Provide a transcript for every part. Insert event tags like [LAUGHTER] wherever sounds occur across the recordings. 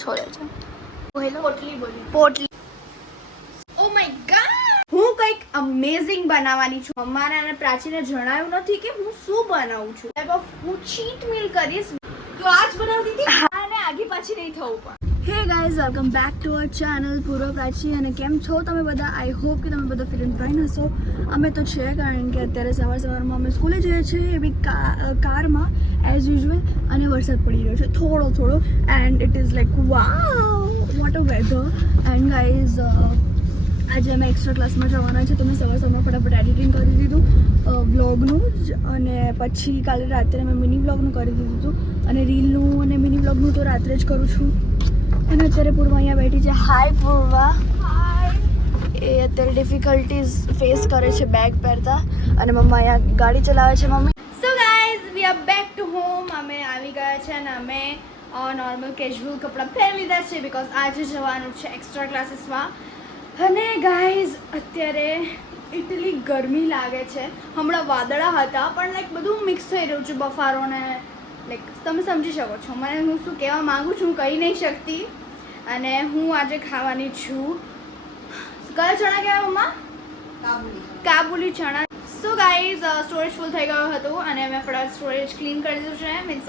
છોડે છે. પોટલી બોલી. પોટલી. ઓ માય ગોડ હું કંઈક અમેઝિંગ બનાવવાની છું. અમારા અને પ્રાચીને જણાવ્યું નથી કે હું શું બનાવું છું. ટાઈપ ઓફ હું ચીટ મીલ કરીશ. તો આજ બનાવતી હતી? અને આગે પાછી નહીં થવું પણ. Hey guys welcome back to our channel Purva Prachi અને કેમ છો તમે બધા? આઈ હોપ કે તમે બધા એન્ડ ફાઇન હશો. અમે તો છે, કારણ કે અત્યારે સવાર સવારમાં અમે સ્કૂલે જઈએ છીએ એ બી કારમાં એઝ યુઝ્યુઅલ અને વરસાદ પડી રહ્યો છે, થોડો થોડો. And it is like wow what a weather and guys આજે અમે એક્સ્ટ્રા ક્લાસમાં જવાના છે, તો મેં સવાર સવારમાં ફટાફટ એડિટિંગ કરી દીધું વ્લોગનું જ. અને પછી કાલે રાત્રે મેં મિની વ્લોગનું કરી દીધું હતું. અને રીલનું અને મિની વ્લોગનું તો રાત્રે જ કરું છું. અને અત્યારે પૂર્વા અહીંયા બેઠી છે. હાય પૂર્વા. એ અત્યારે ડિફિકલ્ટીઝ ફેસ કરે છે બેગ પહેરતા અને મમ્મા અહીંયા ગાડી ચલાવે છે mummy. So guys we are back to home અમે આવી ગયા છે અને અમે નોર્મલ કેઝ્યુઅલ કપડાં પહેરી લીધા છે બીકોઝ આજે જવાનું છે એક્સ્ટ્રા ક્લાસીસમાં અને ગાઈઝ અત્યારે એટલી ગરમી લાગે છે. હમણાં વાદળા હતા પણ લાઈક બધું મિક્સ થઈ રહ્યું છે બફારો ને લાઈક તમે સમજી શકો છો. મને હું શું કહેવા માંગુ છું કહી નહીં શકતી. અને હું આજે ખાવાની છું. કયા ચણા કહેવાય મમ્મા? કાબુલી ચણા. સો ગાઈઝ સ્ટોરેજ ફૂલ થઈ ગયો હતું અને મેં ફટાફટ સ્ટોરેજ ક્લીન કરી દીધું છે. મીન્સ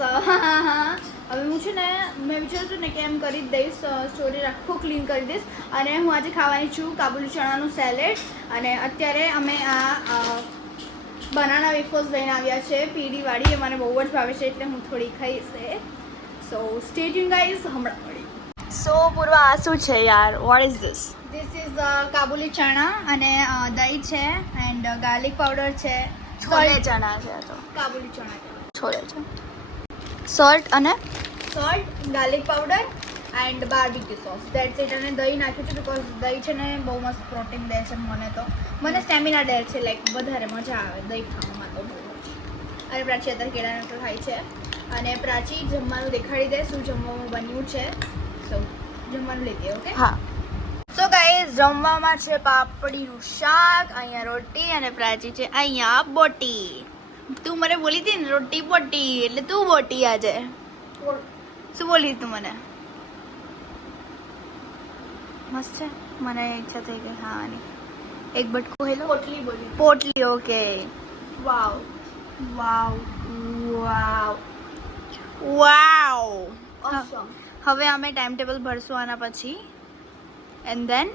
હવે હું છે ને મેં વિચાર્યું હતું ને કે એમ કરી દઈશ સ્ટોરેજ આખું ક્લીન કરી દઈશ. અને હું આજે ખાવાની છું કાબુલી ચણાનું સેલેડ અને અત્યારે અમે આ બનાના વેફર્સ લઈને આવ્યા છે પીડીવાળી એ મને બહુ જ ભાવે છે એટલે હું થોડી ખાઈશ એ. સો સ્ટેટ ગાઈઝ હમણાં મળી. સો પૂર્વા આ શું છે યાર? What is this this is kabuli chana અને દહીં છે એન્ડ ગાર્લિક પાવડર છે. છોલે ચણા છે તો. કાબુલી ચણા છોલે ચણા. સોલ્ટ અને? Salt garlic powder and barbecue sauce that's it અને દહીં નાખ્યું છે બિકોઝ દહીં છે ને બહુ મસ્ત પ્રોટીન દે છે મને તો. મને સ્ટેમિના દે છે લાઈક વધારે મજા આવે દહીં ખાવામાં તો. બહુ જ અને પ્રાચી અત્યારે કેળાનો તો ખાય છે. અને પ્રાચી જમવાનું દેખાડી દે શું જમવાનું બન્યું છે. સો જમવાનું લેતી ઓકે હા. સો ગાઈઝ જમવામાં છે પાપડીનું શાક અહીંયા રોટી અને પ્રાચી છે અહીંયા બોટી. તું મને બોલી હતી ને રોટી બોટી એટલે તું બોટી આજે. શું બોલી તું મને? મસ્ત છે? મને ઈચ્છા થઈ ગઈ. ખાવાની એક બટકું હેલો? પોટલી બોલી. પોટલી ઓકે. વાવ. વાવ વાવ. વાવ. હવે અમે ટાઈમ ટેબલ ભરશું આના પછી. એન્ડ દેન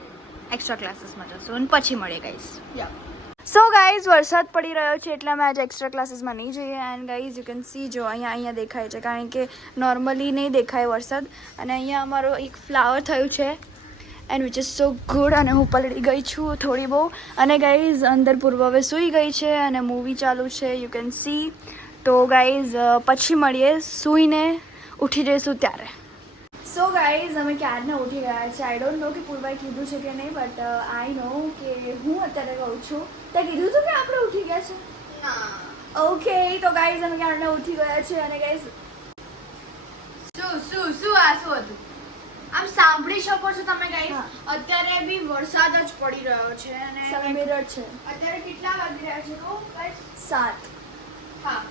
એક્સ્ટ્રા ક્લાસીસમાં જશું. અને પછી મળે ગાઈઝ યા સો ગાઈઝ વરસાદ પડી રહ્યો છે એટલે અમે આજે એક્સ્ટ્રા ક્લાસીસમાં નહીં જઈએ. And guys you can see જો અહીંયા અહીંયા દેખાય છે. કારણ કે નોર્મલી નહીં દેખાય વરસાદ. અને અહીંયા અમારો એક ફ્લાવર થયું છે. And which is so good અને હું પલળી ગઈ છું થોડી બહુ. અને ગાઈઝ અંદર પૂર્વ હવે સૂઈ ગઈ છે અને મૂવી ચાલુ છે યુ કેન સી તો ગાઈઝ પછી મળીએ સૂઈને. ઉઠી જઈશું ત્યારે. સો ગાઈઝ અમે ક્યારના ઉઠી ગયા છે? આઈ ડોન્ટ નો કે પૂર્વાએ કીધું છે કે નહીં બટ આઈ નો કે હું અત્યારે કહું છું. તે કીધું હતું કે આપણે ઉઠી ગયા છે? ઓકે તો ગાઈઝ અમે ક્યારના ઉઠી ગયા છે? અને ગાઈઝ શું શું શું આ શું હતું? આમ સાંભળી શકો છો તમે ગાઈસ અત્યારે બી વરસાદ જ પડી રહ્યો છે અને સન મિરર છે. અત્યારે કેટલા વાગી રહ્યા છે તો ગાઈસ સાત. હા.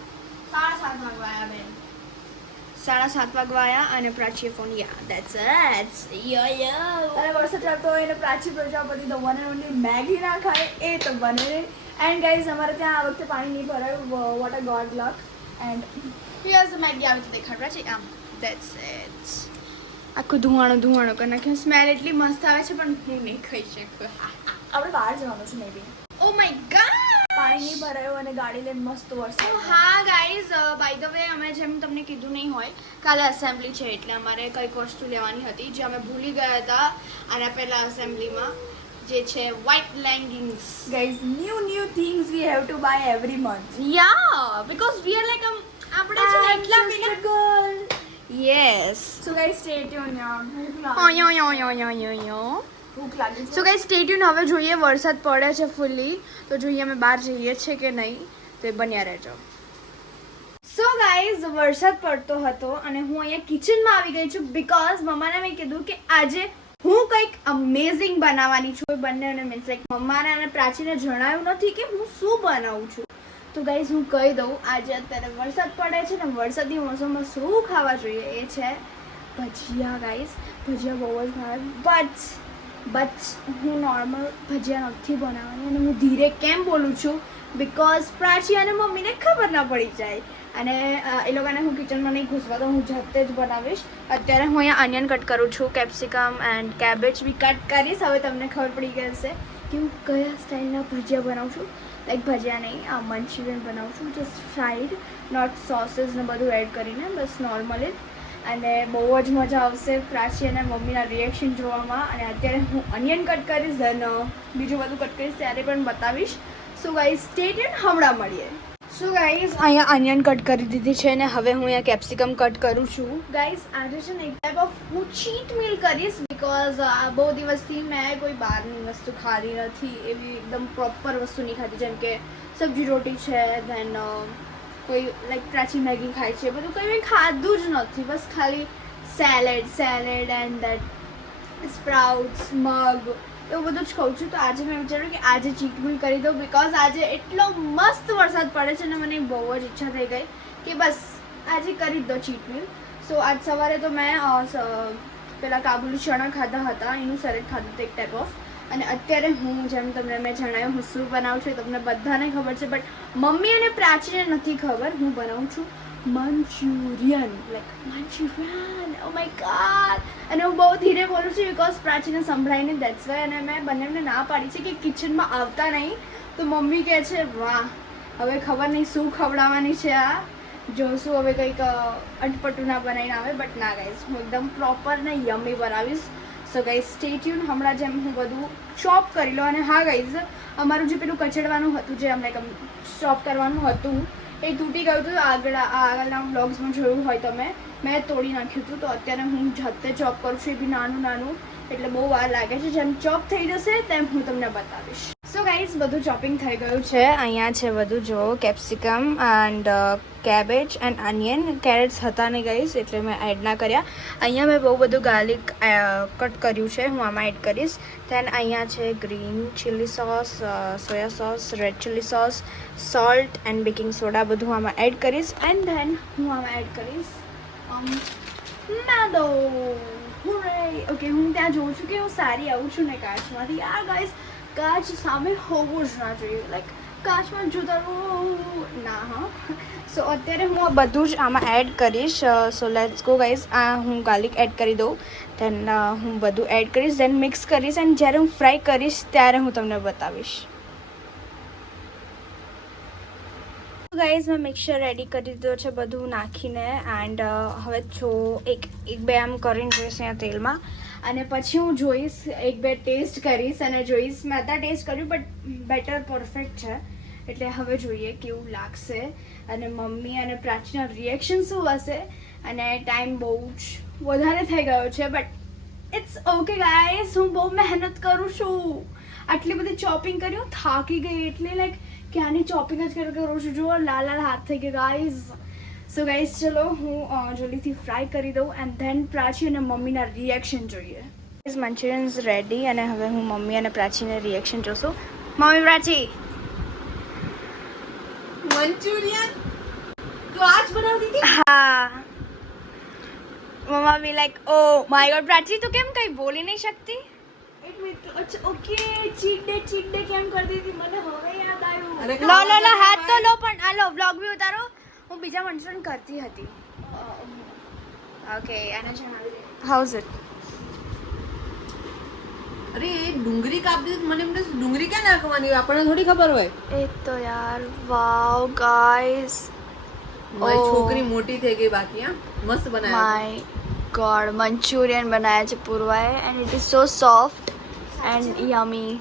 સાડા સાત વાગવા આવ્યા બેન. સાડા સાત વાગવા આવ્યા અને Prachi phone ya that's it yo yo અને વરસાદ ચાલતો હોય અને પ્રાચી પ્રજાપતિ તો વન ઓનલી મેગી ના ખાય એ તો બને એન્ડ ગાઈઝ અમારે ત્યાં આ વખતે પાણી નહીં ભરાયું. What a good luck and here's Maggi આવી તો દેખાડ પ્રાચી આમ. દેટ્સ ઇટ આખું ધુવાણો ધુવાણો કરી નાખ્યું. સ્મેલ એટલી મસ્ત આવે છે પણ હું નહીં ખાઈ શકું. આપણે બહાર જવાનું છે મેબી ઓ માય ગોડ પાણી નહીં ભરાયું અને ગાડી લઈને મસ્ત વરસાદ હા ગાઈઝ બાય ધ વે અમે જેમ તમને કીધું નહીં હોય કાલે અસેમ્બલી છે એટલે અમારે કંઈક વસ્તુ લેવાની હતી જે અમે ભૂલી ગયા હતા આના પહેલા અસેમ્બલીમાં જે છે white leggings guys new new things we have to buy every month ya because we are like આપણે છે એટલા પેલા girl. Yes. So guys stay tune yo yo yo યો યો. લાગી સો ગાઈઝ સ્ટે ટ્યુન હવે જોઈએ વરસાદ પડે છે ફૂલી તો જોઈએ અમે બહાર જઈએ છે કે નહીં. તો એ બન્યા રહેજો. સો ગાઈઝ વરસાદ પડતો હતો અને હું અહીંયા કિચનમાં આવી ગઈ છું બિકોઝ મમ્માને મેં કીધું કે આજે હું કંઈક અમેઝિંગ બનાવવાની છું. બંનેને મીન્સ લાઈક મમ્માને અને પ્રાચીને જણાવ્યું નથી કે હું શું બનાવું છું. તો ગાઈઝ હું કહી દઉં, આજે અત્યારે વરસાદ પડે છે ને વરસાદની મોસમમાં શું ખાવા જોઈએ એ છે ભજીયા ગાઈઝ ભજીયા બહુ જ ભાવે. બટ બટ હું નોર્મલ ભજીયા નથી બનાવવાની અને હું ધીરે કેમ બોલું છું? બિકોઝ પ્રાચી અને મમ્મીને ખબર ના પડી જાય. અને એ લોકોને હું કિચનમાં નહીં ઘૂસવા તો હું જાતે જ બનાવીશ. અત્યારે હું અહીંયા અનિયન કટ કરું છું કેપ્સિકમ એન્ડ કેબેજ બી કટ કરીશ, હવે તમને ખબર પડી ગઈ હશે કે હું કયા સ્ટાઇલના ભજીયા બનાવું છું. લાઈક ભજીયા નહીં, આ મંચુરિયન બનાવું છું. જસ્ટ ફ્રાઈડ નોટ સોસીસ ને બધું એડ કરીને, બસ નોર્મલી અને બહુ જ મજા આવશે પ્રાચી અને મમ્મીના રિએક્શન જોવામાં. અને અત્યારે હું અનિયન કટ કરીશ ધન બીજું બધું કટ કરીશ, ત્યારે પણ બતાવીશ. સો ગાઈઝ સ્ટેટ હમણાં મળીએ. સો ગાઈઝ અહીંયા અનિયન કટ કરી દીધી છે અને હવે હું અહીંયા કેપ્સિકમ કટ કરું છું. ગાઈઝ આજે છે ને એક ટાઈપ ઓફ હું ચીટ મીલ કરીશ બિકોઝ બહુ દિવસથી મેં કોઈ બહારની વસ્તુ ખાધી નથી, એવી એકદમ પ્રોપર વસ્તુ નહીં ખાધી. જેમ કે સબ્જી રોટી છે ધેન કોઈ લાઈક પ્રાચી મેગી ખાય છે. બધું કંઈ મેં ખાધું જ નથી. બસ ખાલી salad salad and that sprouts મગ એવું બધું જ કહું છું. તો આજે મેં વિચાર્યું કે આજે ચીટ મીલ કરી દઉં બિકોઝ આજે એટલો મસ્ત વરસાદ પડે છે ને મને બહુ જ ઈચ્છા થઈ ગઈ કે બસ આજે કરી જ દો ચીટ મીલ સો આજ સવારે તો મેં પેલા કાબુલી ચણા ખાધા હતા, એનું સરેટ ખાધું હતું એક ટાઈપ ઓફ અને અત્યારે હું, જેમ તમને મેં જણાવ્યું, હું શું બનાવું છું તમને બધાને ખબર છે બટ મમ્મી અને પ્રાચીને નથી ખબર, હું બનાવું છું. Manchurian like Manchurian oh my god અને હું બહુ ધીરે બોલું છું બિકોઝ પ્રાચીને સંભળાઈને દેટ્સ વાય અને મેં બંનેને ના પાડી છે કે કિચનમાં આવતા નહીં. તો મમ્મી કહે છે, વાહ, હવે ખબર નહીં શું ખવડાવવાની છે આ. જોશું હવે કંઈક અટપટું ના બનાવીને આવે બટ ના ગાઈશ હું એકદમ પ્રોપર ને યમી બનાવીશ. સો ગાઈઝ સ્ટેટ્યુન હમણાં જેમ હું બધું ચોપ કરી લો અને હા ગાઈઝ અમારું જે પેલું કચડવાનું હતું, જે અમને ચોપ કરવાનું હતું એ તૂટી ગયું હતું. આગળ આગળના બ્લોગ્સમાં જોયું હોય તમે. મેં તોડી નાખ્યું હતું. તો અત્યારે હું જાતે ચોપ કરું છું. એ બી નાનું નાનું. એટલે બહુ વાર લાગે છે. જેમ ચોપ થઈ જશે, તેમ હું તમને બતાવીશ. સો ગાઈઝ બધું ચોપિંગ થઈ ગયું છે. અહીંયા છે બધું જો capsicum and cabbage and onion carrots હતા નહીં ગાઈઝ એટલે મેં એડ ના કર્યા. અહીંયા મેં બહુ બધું ગાર્લિક કટ કર્યું છે હું આમાં એડ કરીશ. ધેન અહીંયા છે green chilli sauce soya sauce red chilli sauce salt and baking soda બધું આમાં એડ કરીશ. એન્ડ ધેન હું આમાં એડ કરીશ um, મેદો હુરે ઓકે હું ત્યાં જોઉં છું કે હું સારી આવું છું ને કાચમાંથી. આ ગાઈસ કાચ સામે હોવું જ ના જોઈએ. લાઈક કાચમાં જોતા ના, હા. સો અત્યારે હું આ બધું જ આમાં એડ કરીશ. સો લેટ્સ ગો ગાઈઝ આ હું ગાર્લિક એડ કરી દઉં. દેન હું બધું એડ કરીશ દેન મિક્સ કરીશ. એન્ડ જ્યારે હું ફ્રાય કરીશ, ત્યારે હું તમને બતાવીશ. ગાઈઝ મેં મિક્સર રેડી કરી દીધો છે બધું નાખીને. એન્ડ હવે જો એક એક બે આમ કરીને જોઈશ અહીંયા તેલમાં. અને પછી હું જોઈશ, એક બે ટેસ્ટ કરીશ અને જોઈશ. મેં અત્યારે ટેસ્ટ કર્યું બટ બેટર પરફેક્ટ છે. એટલે હવે જોઈએ કેવું લાગશે. અને મમ્મી અને પ્રાચીના રિએક્શન શું હશે? અને ટાઈમ બહુ જ વધારે થઈ ગયો છે બટ ઇટ્સ ઓકે ગાઈઝ હું બહુ મહેનત કરું છું. આટલી બધી ચોપિંગ કર્યું, થાકી ગઈ, એટલે લાઈક ક્યાંની ચોપિંગ જ કરી છું? જુઓ લાલ લાલ હાથ થઈ ગયા ગાઈઝ સો ગાઈઝ ચલો હું જલ્દીથી ફ્રાય કરી દઉં એન્ડ ધેન પ્રાચી અને મમ્મીના રિએક્શન જોઈએ. મંચુરિયન્સ રેડી અને હવે હું મમ્મી અને પ્રાચીના રિએક્શન જોશું. મમ્મી પ્રાચી! મંચુરિયન? તો આજ બનાવતી હતી? હા. Mumma be like oh my god Prachi તું કેમ કઈ બોલી નહીં શકતી? એક minute okay cheat day cheat day કેમ કરતી હતી? મને હવે યાદ આવ્યું. લો લો લો હાથ તો લો પણ આ લો વ્લોગ બી ઉતારો. હું બીજા મંચુરિયન કરતી હતી. ઓકે જણાવી હાઉઝ ઇટ અરે ડુંગળી કાપી મને એમ ડુંગળી ક્યાં નાખવાની હોય? આપણને થોડી ખબર હોય. એ તો યાર વાવ ગાઈસ મારી Oh. છોકરી મોટી થઈ ગઈ બાકી હા. મસ્ત બનાવ્યા માય ગોડ મંચુરિયન બનાવ્યા છે પૂર્વાએ and it is so soft and yummy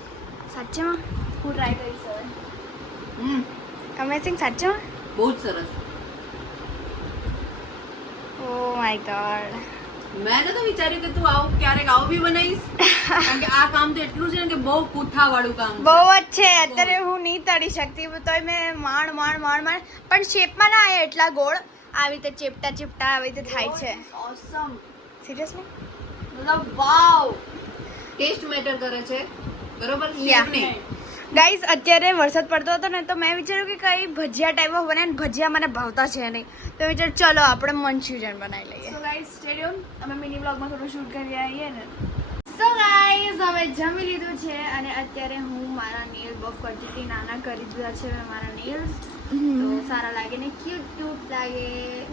સાચેમાં હું ટ્રાય કરીશ હમ અમેઝિંગ સાચેમાં બહુ જ સરસ ઓ માય ગોડ મેં તો વિચાર્યું કે તું આવું ક્યારેક આવું બી બનાવીશ કારણ કે આ કામ તો એટલું છે ને કે બહુ પૂઠા વાળું કામ બહુ જ છે અત્યારે હું નહીં તળી શકતી તોય મેં માણ માણ માણ માણ પણ શેપમાં ના આવે એટલા ગોળ આવી રીતે ચેપટા ચેપટા આવી રીતે થાય છે ઓસમ સિરિયસલી મતલબ વાવ ટેસ્ટ મેટર કરે છે. બરોબર. ગાઈઝ અત્યારે વરસાદ પડતો હતો ને તો મેં વિચાર્યું કે કઈ ભજીયા ટાઈપ ઓફ બનાવીને ભજીયા મને ભાવતા છે નહીં. તો વિચાર ચલો આપણે મંચુરિયન બનાવી લઈએ. સો ગાઈઝ સ્ટેડિયમ અમે મિની બ્લોગમાં થોડું શૂટ કરી આવીએ ને. સો ગાઈઝ હવે જમી લીધું છે અને અત્યારે હું મારા નેલ બફ કરતી હતી નાના કરી દીધા છે મેં મારા નેલ્સ તો સારા લાગે ને ક્યુટ ક્યુટ લાગે.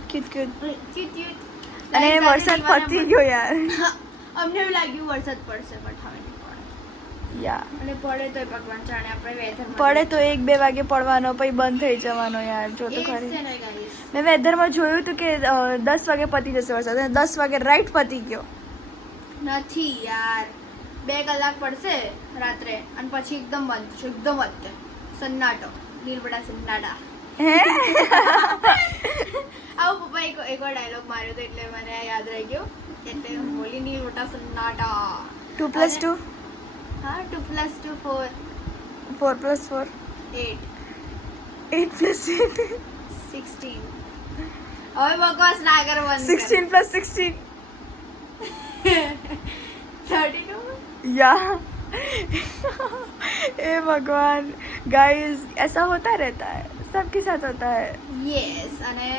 ક્યુટ ક્યુટ ક્યુટ ક્યુટ અને વરસાદ પડતી ગયો યાર. [LAUGHS] અમને એવું લાગ્યું વરસાદ પડશે પણ હવે યા. અને પડે તોય ભગવાન જાણે આપણે વેધર પડે તો એક બે વાગે પડવાનો પછી બંધ થઈ જવાનો યાર જો તો ખરી. મેં વેધરમાં જોયું હતું કે દસ વાગે પતી જશે વરસાદ અને દસ વાગે રાઈટ પતી ગયો. નથી યાર. બે કલાક પડશે રાત્રે અને પછી એકદમ બંધ એકદમ વધશે સન્નાટો નીલબડા સન્નાટા આવું પપ્પા એક એકવાર ડાયલોગ માર્યો હતો એટલે મને યાદ રહી ગયો એટલે હું બોલી નીલબડા સન્નાટા ટુ પ્લસ ટુ હા two plus two four four plus four eight eight plus eight sixteen હવે બકવાસ ના કરવાનું sixteen plus sixteen thirty two या ए भगवान गाइस ऐसा होता रहता है सबके साथ होता है યસ અને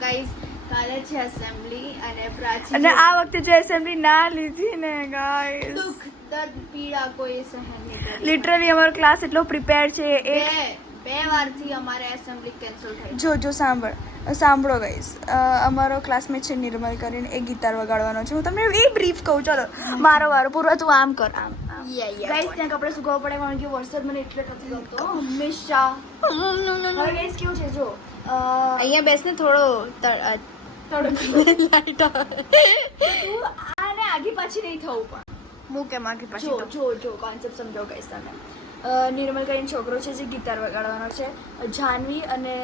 ગાઈઝ કાલે છે એસેમ્બલી અને પ્રાચી અને આ વખતે જો એસેમ્બલી ના લીધી ને ગાઈસ દુઃખ દર્દ પીડા કોઈ સહન નહીં કરી લિટરલી અમારો ક્લાસ એટલો પ્રિપેર છે બે એ બે વારથી અમારે એસેમ્બલી કેન્સલ થઈ જો જો સાંભળ સાંભળો ગાઈસ અમારો ક્લાસમેટ છે નિર્મલ કરીને એ ગિટાર વગાડવાનો છે હું તમને એ બ્રીફ કહું ચલો મારો વારો પૂર્વ તું આમ કર આમ Yeah, yeah, ગાઈસ ત્યાં કપડે સુકાવવા પડે કારણ કે વરસાદ મને એટલે નથી ગમતો. હંમેશા. [LAUGHS] હવે ગાઈસ કેવું છે? જો અહીંયા બેસને થોડો થોડુંક [LAUGHS] તું આને આઘી પાછી નહીં થવું પણ. હું કેમ જો પાછી તો જો જો કોન્સેપ્ટ સમજો ગાઈસ તમે. નિર્મલ કરીને છોકરો છે જે ગિટાર વગાડવાનો છે. જાનવી અને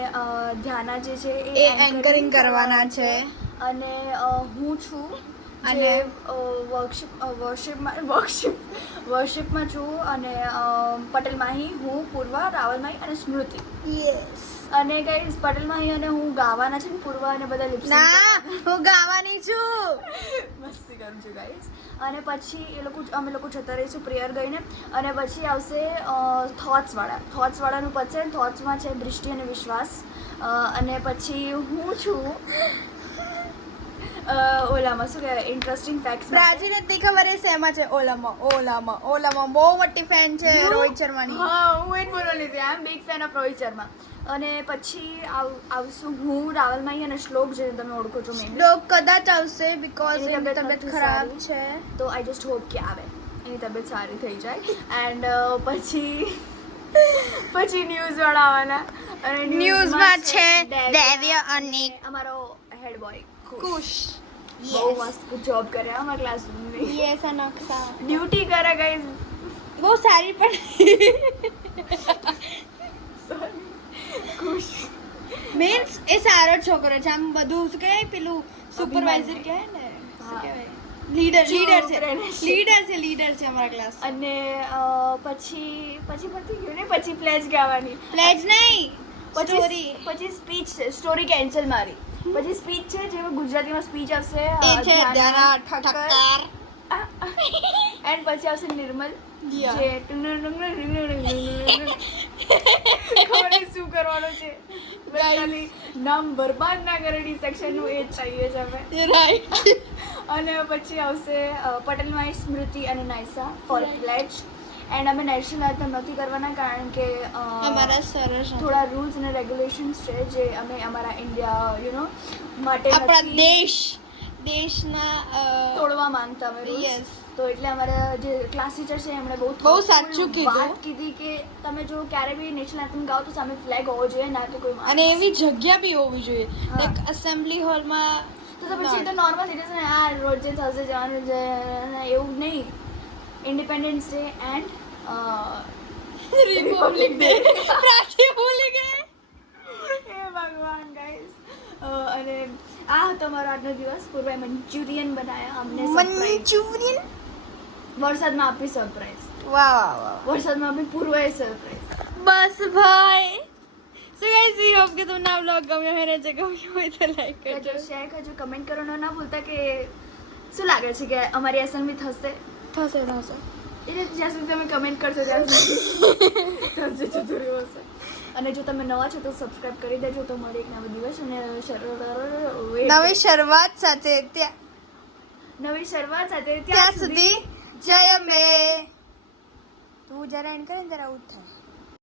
ધ્યાના જે છે એ એન્કરિંગ કરવાના છે. અને હું છું અને- વર્કશિપ વર્કશિપમાં વર્કશિપ વર્કશિપમાં છું અને પટેલ માહી હું પૂર્વા રાવલ માહી અને સ્મૃતિ. યસ અને ગાઈસ પટેલ માહી અને હું ગાવાના છે ને પૂર્વા અને બધા લિપ્સિંગ ના હું ગાવાની છું. મસ્તી કરું છું ગાઈસ અને પછી એ લોકો અમે લોકો જતા રહીશું પ્રેયર ગઈને અને પછી આવશે થોટ્સ વાળા. થોટ્સ વાળાનું પતશે થોટ્સમાં છે દૃષ્ટિ અને વિશ્વાસ. અને પછી હું છું ઓલામાં શું કહેવાય ઇન્ટરેસ્ટિંગ ફેક્ટ પ્રાચીને જ ખબર એ શેમાં છે? ઓલામાં ઓલામાં ઓલામાં બહુ મોટી ફેન છે રોહિત શર્માની. હા હું એ જ બોલવાની લીધી I am big fan of Rohit Sharma. અને પછી આવ- આવશું હું રાવલ માહી અને શ્લોક જેને તમે ઓળખો છો મેં શ્લોક કદાચ આવશે બિકોઝ એની તબિયત ખરાબ છે. તો આઈ જસ્ટ હોપ કે આવે. એની તબિયત સારી થઈ જાય. એન્ડ પછી પછી ન્યૂઝ વાળા આવવાના. અને ન્યૂઝમાં છે દેવ્ય અને અમારો હેડ બોય ખુશ બહુ મસ્ત જોબ કરે અમારા ક્લાસરૂમની યસ અનક્ષા ડ્યુટી કરે ગાઈઝ બહુ સારી પણ ખુશ મીન્સ એ સારો છોકરો છે આમ બધું શું કહેવાય પેલું સુપરવાઇઝર કહે ને લીડર લીડર છે લીડર છે લીડર છે અમારા ક્લાસ અને પછી પછી પછી પતી ગયું ને પછી પ્લેજ ગાવાની પ્લેજ નહીં પછી સ્ટોરી પછી સ્પીચ સ્ટોરી કેન્સલ મારી પછી સ્પીચ છે જેમાં ગુજરાતીમાં સ્પીચ આવશે એ છે દરા ઠક્કર. એન્ડ પછી આવશે નિર્મલ. જે. ખબર શું કરવાનું છે. નામ બરબાદ ના કરેલી સેક્શનનું એ જ ચાહીએ છે અમે. રાઈટ [LAUGHS] અને પછી આવશે પટેલ માય સ્મૃતિ અને નાયસા ફોર પ્લેજ એન્ડ અમે નેશનલ એન્થમ નથી કરવાના કારણ કે અમારા સરસ થોડા રૂલ્સ અને રેગ્યુલેશન્સ છે જે અમે અમારા ઇન્ડિયા યુ નો માટે આપણા દેશ દેશના તોડવા માંગતા અમે યસ તો એટલે અમારા જે ક્લાસ ટીચર છે એમણે બહુ બહુ સાચું કીધું. વાત કીધી કે તમે જો ક્યારે બી નેશનલ એન્થમ ગાઓ તો સામે ફ્લેગ હોવો જોઈએ ના તો કોઈ અને એવી જગ્યા બી હોવી જોઈએ. લાઈક અસેમ્બલી હોલમાં તો તો પછી તો નોર્મલ સિટીઝન આ રોજ જે થર્સડે જવાનું છે એવું નહીં. Independence Day and Republic Day Rakhi ભૂલી ગઈ હે ભગવાન ગાઈસ અને આ હતો મારો આજનો દિવસ પૂર્વે મંચુરિયન બનાયા અમને. મંચુરિયન વરસાદમાં આપી સરપ્રાઈઝ વાહ વાહ વરસાદમાં આપી પૂર્વે સરપ્રાઈઝ બસ ભાઈ સો ગાઈસ વી હોપ કે તમને આ વ્લોગ ગમ્યો હોય ને જે ગમ્યો હોય તો લાઈક કરજો શેર કરજો કમેન્ટ કરવાનું ના ભૂલતા કે શું લાગે છે કે અમારી એસએમબી થશે થશે થશે એટલે જ્યાં સુધી તમે કમેન્ટ કરશો ત્યાં સુધી. તમને રહ્યું હશે. અને જો તમે નવા છો તો સબસ્ક્રાઇબ કરી દેજો. તો મળે એક નવો દિવસ અને નવી શરૂઆત સાથે ત્યાં નવી શરૂઆત સાથે ત્યાં સુધી જય મે તું જરા એન્ડ કરે ત્યારે આવું જ થાય